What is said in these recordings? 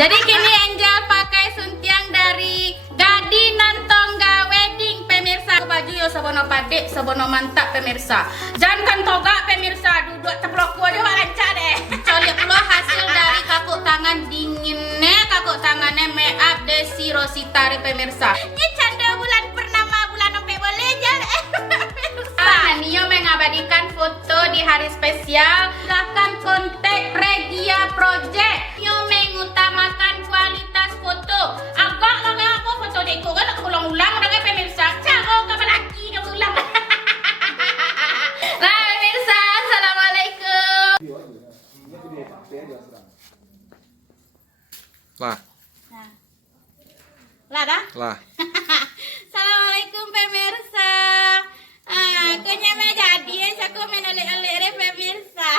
Jadi kini Angel pakai suntiang dari Gadi Nantongga Wedding pemirsa. Baju yo sebono padik, sebono mantap pemirsa. Jangan kan toga pemirsa, duduk teplok gua aja lancar deh. Lihat dulu hasil dari kakuk tangan dinginnya, kakuk tangannya make up Desi Rositari pemirsa. Ini canda bulan purnama, bulan ope boleh jalan. Nio mengabadikan foto di hari spesial. Silahkan kontak Regia Project. Nio mengutamakan kualitas foto. Agak lah kayak aku foto deko kan aku ulang-ulang udah kayak pemirsa. Caro kapan lagi kamu ulang. Nah pemirsa, assalamualaikum. Lah. Lah dah. Lah. Assalamualaikum pemirsa. Kunya mah jadi aku menolak-olak pemirsa.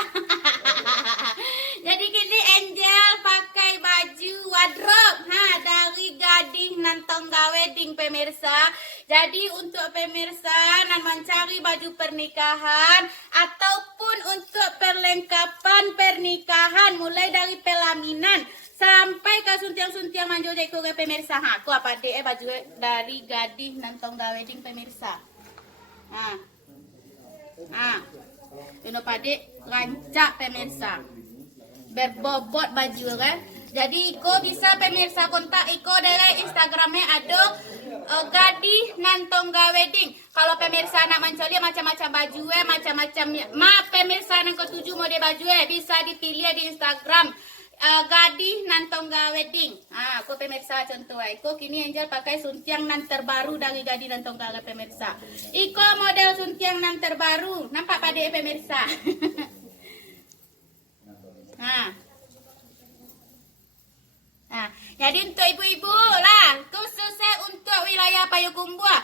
Jadi kini Angel pakai baju wardrobe dari Gading Nantongga Wedding pemirsa. Jadi untuk pemirsa yang mencari baju pernikahan ataupun untuk perlengkapan pernikahan mulai dari pelaminan sampai ke suntiang-suntiang manjo deko ke pemirsa. Aku apa deh baju dari Gading Nantongga Wedding pemirsa. Ini padik rancak pemirsa. Berbobot baju kan. Jadi Iko bisa pemirsa kontak Iko dari Instagramnya ada Gadi Nantongga Wedding. Kalau pemirsa nak mencari macam-macam baju macam-macam pemirsa yang ketujuh mode baju bisa dipilih di Instagram Gadi Nantongga Wedding. Aku pemirsa contoh Iko kini Angel pakai suntiang nan terbaru dari Gadi Nantongga pemirsa. Iko model suntiang nan terbaru. Nampak pada pemirsa. Jadi untuk ibu-ibu lah, khususnya untuk wilayah Payakumbuh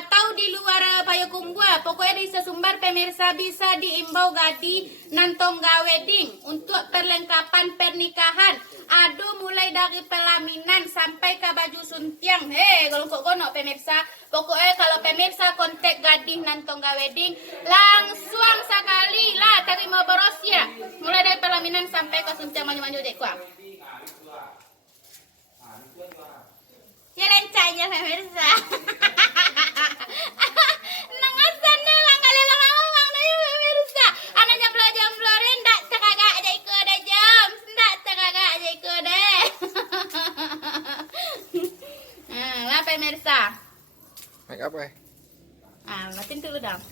atau di luar Payakumbuh, pokoknya di sesumbar pemirsa bisa diimbau Gadi Nantongga Wedding untuk perlengkapan pernikahan. Aduh mulai dari pelaminan sampai ke baju suntiang. Kalau kok kono pemirsa, pokoknya kalau pemirsa kontak Gadi Nantongga Wedding langsung sekali lah terima boros ya. Mulai dari pelaminan sampai ke suntiang manju-manju dek kuah. Ya lencanya pemirsa. Nangasan nih lang kali lang ngomong nih pemirsa. Anaknya jomblorin ndak tekaga aja ikut ada jam. Ndak tekaga aja ikut deh. Lah pemirsa. Make up Matiin dulu dong.